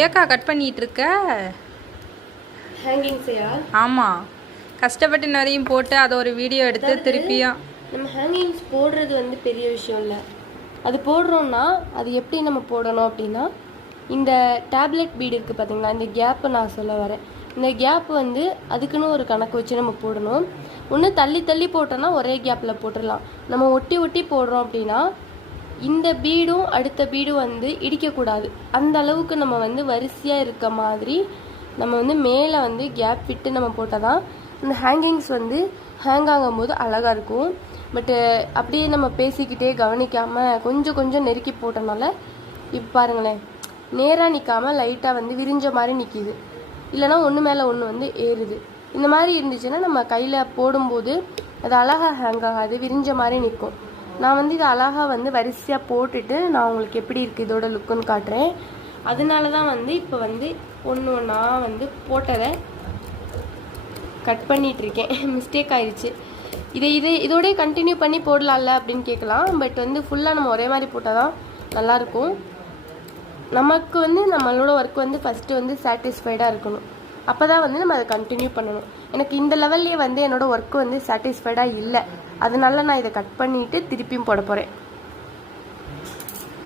ஏக்கா கட் பண்ணிட்டு இருக்க? ஹேங்கிங்ஸையா? ஆமாம், கஷ்டப்பட்டு நிறையும் போட்டு அதை ஒரு வீடியோ எடுத்து திருப்பியும் நம்ம ஹேங்கிங்ஸ் போடுறது வந்து பெரிய விஷயம் இல்லை. அது போடுறோம்னா அது எப்படி நம்ம போடணும் அப்படின்னா, இந்த டேப்லெட் பீடு இருக்குது பார்த்தீங்களா, இந்த கேப்பை நான் சொல்ல வரேன். இந்த கேப் வந்து அதுக்குன்னு ஒரு கணக்கு வச்சு நம்ம போடணும். ஒன்று தள்ளி தள்ளி போட்டோன்னா ஒரே கேப்பில் போட்டுடலாம். நம்ம ஒட்டி ஒட்டி போடுறோம் அப்படின்னா இந்த பீடும் அடுத்த பீடும் வந்து இடிக்கக்கூடாது. அந்த அளவுக்கு நம்ம வந்து வரிசையாக இருக்க மாதிரி நம்ம வந்து மேலே வந்து கேப் விட்டு நம்ம போட்டால் தான் இந்த ஹேங்கிங்ஸ் வந்து ஹேங் ஆகும் போது அழகாக இருக்கும். பட்டு அப்படியே நம்ம பேசிக்கிட்டே கவனிக்காமல் கொஞ்சம் கொஞ்சம் நெருக்கி போட்டனால இப்போ பாருங்களேன், நேராக நிற்காமல் லைட்டாக வந்து விரிஞ்ச மாதிரி நிற்கிது, இல்லைனா ஒன்று மேலே ஒன்று வந்து ஏறுது. இந்த மாதிரி இருந்துச்சுன்னா நம்ம கையில் போடும்போது அது அழகாக ஹேங் ஆகாது, விரிஞ்ச மாதிரி நிற்கும். நான் வந்து இது அழகாக வந்து வரிசையாக போட்டுட்டு நான் உங்களுக்கு எப்படி இருக்குது இதோட லுக்குன்னு காட்டுறேன். அதனால தான் வந்து இப்போ வந்து ஒன்று ஒன்றா வந்து போட்டதை கட் பண்ணிகிட்ருக்கேன். மிஸ்டேக் ஆயிடுச்சு. இதோடய கண்டினியூ பண்ணி போடலாம்ல அப்படின்னு கேட்கலாம். பட் வந்து ஃபுல்லாக நம்ம ஒரே மாதிரி போட்டால் தான் நல்லாயிருக்கும். நமக்கு வந்து நம்மளோட ஒர்க் வந்து ஃபஸ்ட்டு வந்து சாட்டிஸ்ஃபைடாக இருக்கணும். அப்போ தான் வந்து நம்ம அதை கண்டினியூ பண்ணணும். எனக்கு இந்த லெவல்லே வந்து என்னோடய ஒர்க்கு வந்து சாட்டிஸ்ஃபைடாக இல்லை, அதனால நான் இதை கட் பண்ணிவிட்டு திருப்பியும் போட போகிறேன்.